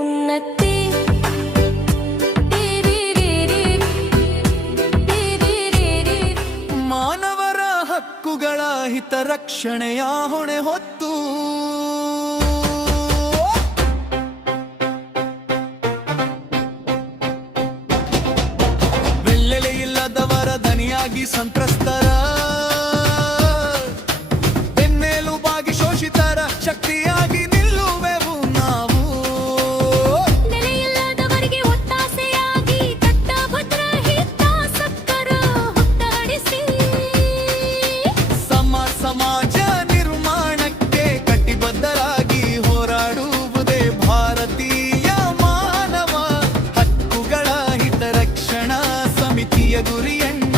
ಉನ್ನತಿ. ಮಾನವರ ಹಕ್ಕುಗಳ ಹಿತರಕ್ಷಣೆಯ ಹೊಣೆ ಹೊತ್ತು ಬೆಲ್ಲೆಲೆಯಿಲ್ಲದವರ ದನಿಯಾಗಿ ಸಂತ್ರಸ್ತರ ಬೆನ್ನೆಲುಬಾಗಿ ಶೋಷಿತರ ಶಕ್ತಿಯಾಗಿ ನಿಲ್ಲುವೆವು ನಾವು. ನೆಲೆಯಿಲ್ಲದವರಿಗೆ ಒತ್ತಾಸೆಯಾಗಿ ಕಟ್ಟಭದ್ರ ಹಿತಾಸಕ್ತರ ಹುಟ್ಟುಹಾಡಿಸಿ ಸಮಾಜ ನಿರ್ಮಾಣಕ್ಕೆ ಕಟಿಬದ್ಧರಾಗಿ ಹೋರಾಡುವುದೇ ಭಾರತೀಯ ಮಾನವ ಹಕ್ಕುಗಳ ಹಿತರಕ್ಷಣಾ ಸಮಿತಿಯ ಗುರಿಯಣ್ಣ.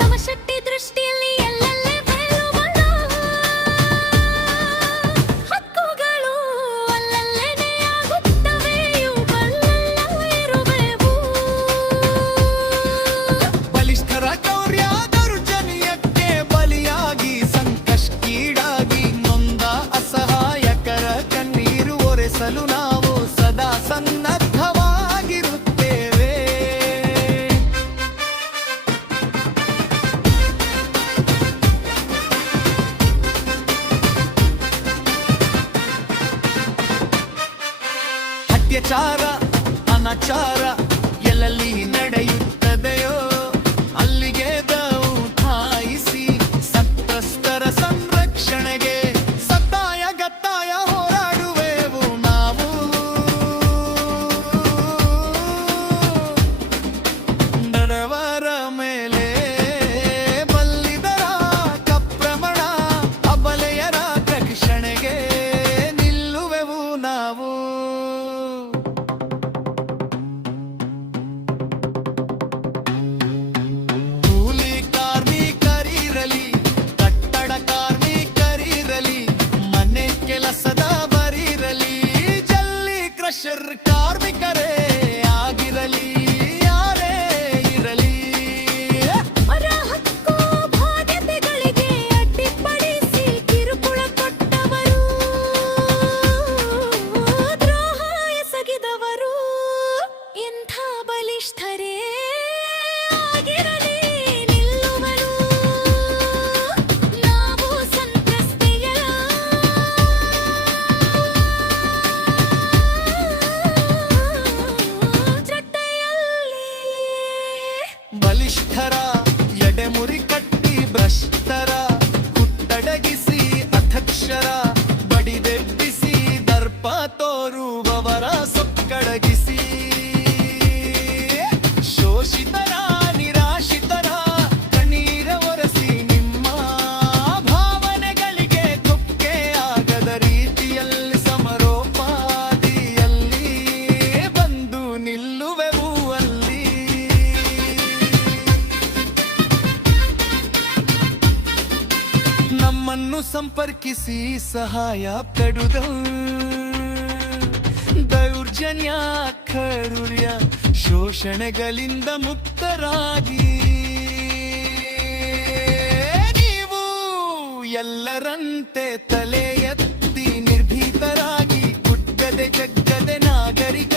ಸಮಶಕ್ತಿ ದೃಷ್ಟಿಯಲ್ಲಿ ಎಲ್ಲೆಲ್ಲೇ ಬಯಲುವಂತ ಹಕ್ಕುಗಳು ಅಲ್ಲಲ್ಲೇನೇ ಆಗುತ್ತವೆ. ಇವುಗಳೆಲ್ಲ ಇರುವೆವು. ಬಲಿಷ್ಠರ ಗೌರ್ಯ ದೌರ್ಜನ್ಯಕ್ಕೆ ಬಲಿಯಾಗಿ ಸಂಕಷ್ಟಕ್ಕೀಡಾಗಿ ನೊಂದ ಅಸಹಾಯಕರ ಕಣ್ಣೀರು ಒರೆಸಲು ನಾವು ಸದಾ ಸನ್ನದ್ಧವಾಗಿರುತ್ತೇವೆ. ಅತ್ಯಾಚಾರ ಅನಾಚಾರ ಎಲ್ಲೆಲ್ಲಿ ನಡೆಯುತ್ತದೆಯೋ ಅಲ್ಲಿಗೆ ದೌಢಾಯಿಸಿ ಸಂತ್ರಸ್ತರ ಸಂರಕ್ಷಣೆಗೆ ಸತ್ತಾಯ ಹೋರಾಡುವೆವು ನಾವು. ನರವರ ಮೇಲೆ ಬಲ್ಲಿದರ ಕಪ್ರಮಣ ಅಬಲೆಯರ ರಕ್ಷಣೆಗೆ ನಿಲ್ಲುವೆವು ನಾವು. ಕೂಲಿ ಕಾರ್ಮಿಕರಿರಲಿ ಕಟ್ಟಡ ಕಾರ್ಮಿಕರಿರಲಿ ಮನೆ ಕೆಲಸದ ಬರಿರಲಿ ಜಲ್ಲಿ ಕ್ರಷರ್ ಕಾರ್ಮಿಕರೇ ಆಗಿರಲಿ ಯಾರೇ ಇರಲಿ. ಅವರ ಹಕ್ಕು ಬಾಧ್ಯತೆಗಳಿಗೆ ಅಡ್ಡಿಪಡಿಸಿ ಕಿರುಕುಳ ಕೊಟ್ಟವರು ದ್ರೋಹ ಎಸಗಿದವರು ಇಂಥ ಬಲಿಷ್ಠರೇ ಆಗಿರಲಿ ನಿಲ್ಲುವರು ನಾವು ಸಂತ್ರಸ್ತೆಯರ ಜೊತೆಯಲ್ಲಿ. ಬಲಿಷ್ಠರ ಎಡೆಮುರಿ ಕಟ್ಟಿ ಭ್ರಷ್ಟರ ಹುಟ್ಟಡಗಿಸಿ ಅಧ್ಯಕ್ಷರ ಬಡಿದೆಬ್ಬಿಸಿ ದರ್ಪ ತೋರುವವರ ಸೊಕ್ಕಡಗಿಸಿ ಶೋಷಿತರ ನಿರಾಶಿತರ ಕಣ್ಣೀರ ಒರೆಸಿ ನಿಮ್ಮ ಭಾವನೆಗಳಿಗೆ ಕೊಕ್ಕೆ ಆಗದ ರೀತಿಯಲ್ಲಿ ಸಮರೋಪಾದಿಯಲ್ಲಿ ಬಂದು ನಿಲ್ಲುವೆವು ಅಲ್ಲಿ. ನಮ್ಮನ್ನು ಸಂಪರ್ಕಿಸಿ ಸಹಾಯ ಪಡುವುದು ದೌರ್ಜನ್ಯ ಕರುಳ್ಯ ಶೋಷಣೆಗಳಿಂದ ಮುಕ್ತರಾಗಿ ನೀವು ಎಲ್ಲರಂತೆ ತಲೆ ಎತ್ತಿ ನಿರ್ಭೀತರಾಗಿ ಕುಗ್ಗದೆ ಜಗ್ಗದೆ ನಾಗರಿಕ